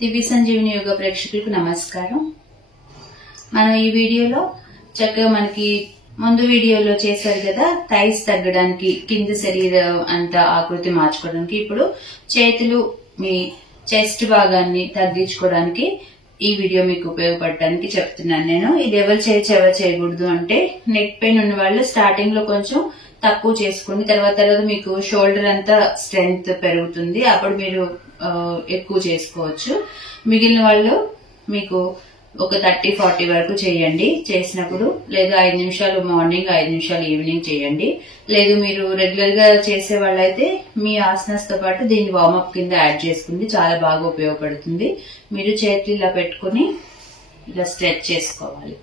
దివ్య సంజీవిని యోగా ప్రేక్షకులకు నమస్కారం. మనం ఈ వీడియోలో చక్కగా మనకి ముందు వీడియోలో చేశారు కదా థైస్ తగ్గడానికి, కింద శరీరం అంతా ఆకృతి మార్చుకోవడానికి, ఇప్పుడు చేతులు మీ చెస్ట్ భాగాన్ని తగ్గించుకోవడానికి ఈ వీడియో మీకు ఉపయోగపడడానికి చెప్తున్నాను నేను. ఇది ఎవరు చేయకూడదు అంటే, నెక్ పెయిన్ ఉన్న వాళ్ళు స్టార్టింగ్ లో కొంచెం తక్కువ చేసుకుని తర్వాత మీకు షోల్డర్ అంతా స్ట్రెంగ్త్ పెరుగుతుంది, అప్పుడు మీరు ఎక్కువ చేసుకోవచ్చు. మిగిలిన వాళ్ళు మీకు ఒక 30-40 వరకు చేయండి చేసినప్పుడు, లేదా 5 నిమిషాలు మార్నింగ్ 5 నిమిషాలు ఈవినింగ్ చేయండి. లేదు మీరు రెగ్యులర్ గా చేసే వాళ్ళైతే మీ ఆసనాస్ తో పాటు దీన్ని వార్మప్ కింద యాడ్ చేసుకుంది చాలా బాగా ఉపయోగపడుతుంది. మీరు చేతులు ఇలా పెట్టుకుని ఇలా స్ట్రెచ్ చేసుకోవాలి.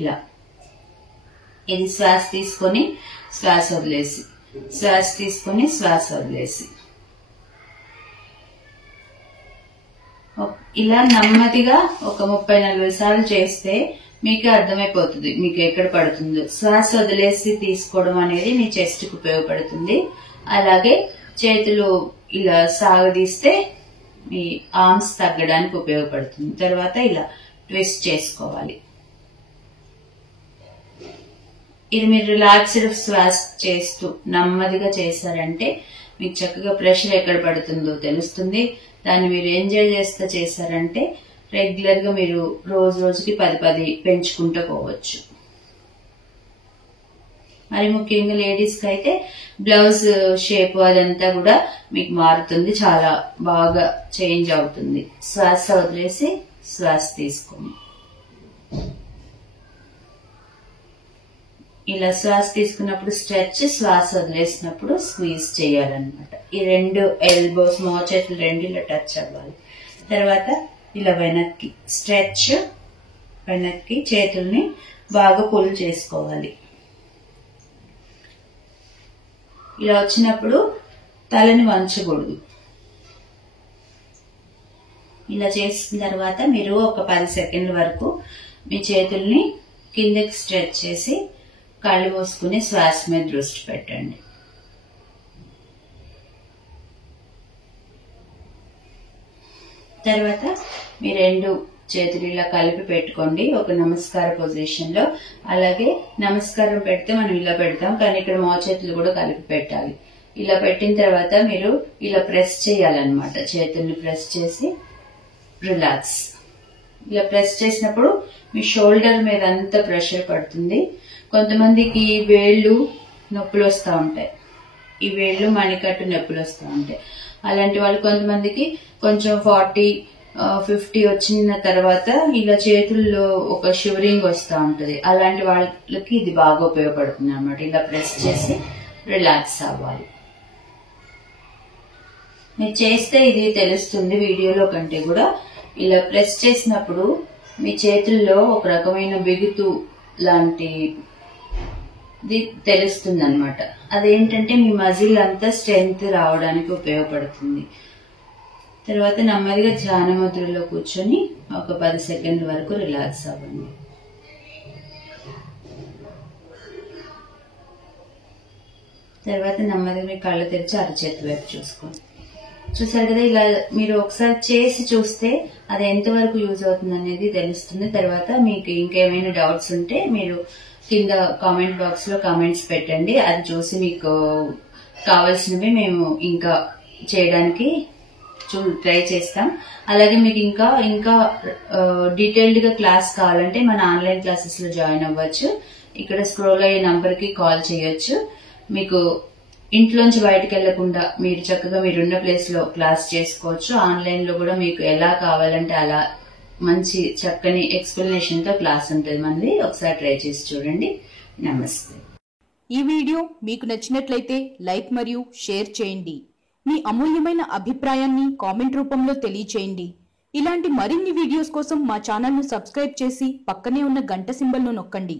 ఇలా ఇది శ్వాస తీసుకొని శ్వాస వదిలేసి, శ్వాస తీసుకొని శ్వాస వదిలేసి, ఇలా నెమ్మదిగా ఒక 30-40 సార్లు చేస్తే మీకు అర్థమైపోతుంది మీకు ఎక్కడ పడుతుందో. శ్వాస వదిలేసి తీసుకోవడం అనేది మీ చెస్ట్ కు ఉపయోగపడుతుంది. అలాగే చేతులు ఇలా సాగదీస్తే మీ ఆర్మ్స్ తగ్గడానికి ఉపయోగపడుతుంది. తర్వాత ఇలా ట్విస్ట్ చేసుకోవాలి. ఇది మీరు రిలాక్స్డ్ శ్వాస చేస్తూ నెమ్మదిగా చేశారంటే మీకు చక్కగా ప్రెషర్ ఎక్కడ పడుతుందో తెలుస్తుంది. దాన్ని మీరు ఎంజాయ్ చేస్తూ చేశారంటే రెగ్యులర్ గా మీరు రోజుకి 10 పెంచుకుంటూ పోవచ్చు. మరి ముఖ్యంగా లేడీస్ కి అయితే బ్లౌజ్ షేప్ అదంతా కూడా మీకు మారుతుంది, చాలా బాగా చేంజ్ అవుతుంది. శ్వాస వదిలేసి శ్వాస తీసుకోండి. ఇలా శ్వాస తీసుకున్నప్పుడు స్ట్రెచ్, శ్వాస వదిలేసినప్పుడు స్క్వీజ్ చేయాలన్నమాట. ఈ 2 ఎల్బోస్ మోచేతులు 2 ఇలా టచ్ అవ్వాలి. తర్వాత ఇలా వెనక్కి స్ట్రెచ్, వెనక్కి చేతుల్ని బాగా పుల్ చేసుకోవాలి. ఇలా వచ్చినప్పుడు తలని వంచకూడదు. ఇలా చేసిన తర్వాత మీరు ఒక 10 సెకండ్ల వరకు మీ చేతుల్ని కిందకి స్ట్రెచ్ చేసి కళ్ళు మూసుకుని శ్వాస మీద దృష్టి పెట్టండి. తర్వాత మీ 2 చేతులు ఇలా కలిపి పెట్టుకోండి ఒక నమస్కార పొజిషన్ లో. అలాగే నమస్కారం పెడితే మనం ఇలా పెడతాం, కానీ ఇక్కడ మోచేతులు కూడా కలిపి పెట్టాలి. ఇలా పెట్టిన తర్వాత మీరు ఇలా ప్రెస్ చేయాలన్నమాట. చేతుల్ని ప్రెస్ చేసి రిలాక్స్. ఇలా ప్రెస్ చేసినప్పుడు మీ షోల్డర్ మీద అంతా ప్రెషర్ పడుతుంది. కొంతమందికి వేళ్లు నొప్పులు వస్తూ ఉంటాయి, ఈ వేళ్లు మణికట్టు నొప్పులు వస్తూ ఉంటాయి. అలాంటి వాళ్ళు కొంతమందికి కొంచెం 40-50 వచ్చిన తర్వాత ఇలా చేతుల్లో ఒక షివరింగ్ వస్తూ ఉంటది. అలాంటి వాళ్ళకి ఇది బాగా ఉపయోగపడుతుంది అన్నమాట. ఇలా ప్రెస్ చేసి రిలాక్స్ అవ్వాలి. మీరు చేస్తే ఇది తెలుస్తుంది వీడియోలో కంటే కూడా. ఇలా ప్రెస్ చేసినప్పుడు మీ చేతుల్లో ఒక రకమైన బిగుతు లాంటిది తెలుస్తుంది అనమాట. అదేంటంటే మీ మజిల్ అంతా స్ట్రెంగ్త్ రావడానికి ఉపయోగపడుతుంది. తర్వాత నెమ్మదిగా ధ్యాన ముద్రలో కూర్చొని ఒక 10 సెకండ్ల వరకు రిలాక్స్ అవ్వండి. తర్వాత నెమ్మదిగా మీ కళ్ళు తెరిచి అరచేతి వైపు చూసుకోండి. చూసారు కదా, ఇలా మీరు ఒకసారి చేసి చూస్తే అది ఎంతవరకు యూజ్ అవుతుంది అనేది తెలుస్తుంది. తర్వాత మీకు ఇంకేమైనా డౌట్స్ ఉంటే మీరు కింద కామెంట్ బాక్స్ లో కామెంట్స్ పెట్టండి. అది చూసి మీకు కావాల్సినవి మేము ఇంకా చేయడానికి ట్రై చేస్తాం. అలాగే మీకు ఇంకా డీటెయిల్డ్ గా క్లాస్ కావాలంటే మన ఆన్లైన్ క్లాసెస్ లో జాయిన్ అవ్వచ్చు. ఇక్కడ స్క్రోల్ అయ్యే నంబర్ కి కాల్ చేయొచ్చు. మీకు ఇంట్లోంచి బయటకు వెళ్లకుండా మీరు చక్కగా మీరున్న ప్లేస్ లో క్లాస్ చేసుకోవచ్చు. ఆన్లైన్ లో కూడా మీకు ఎలా కావాలంటే అలా మంచి చక్కని ఎక్స్ప్లెనేషన్ తో క్లాస్ ఉంటుంది మనది. ఒకసారి ట్రై చేసి చూడండి. నమస్తే. ఈ వీడియో మీకు నచ్చినట్లయితే లైక్ మరియు షేర్ చేయండి. మీ అమూల్యమైన అభిప్రాయాన్ని కామెంట్ రూపంలో తెలియచేయండి. ఇలాంటి మరిన్ని వీడియోస్ కోసం మా ఛానల్ ను సబ్స్క్రైబ్ చేసి పక్కనే ఉన్న గంట సింబల్ ను నొక్కండి.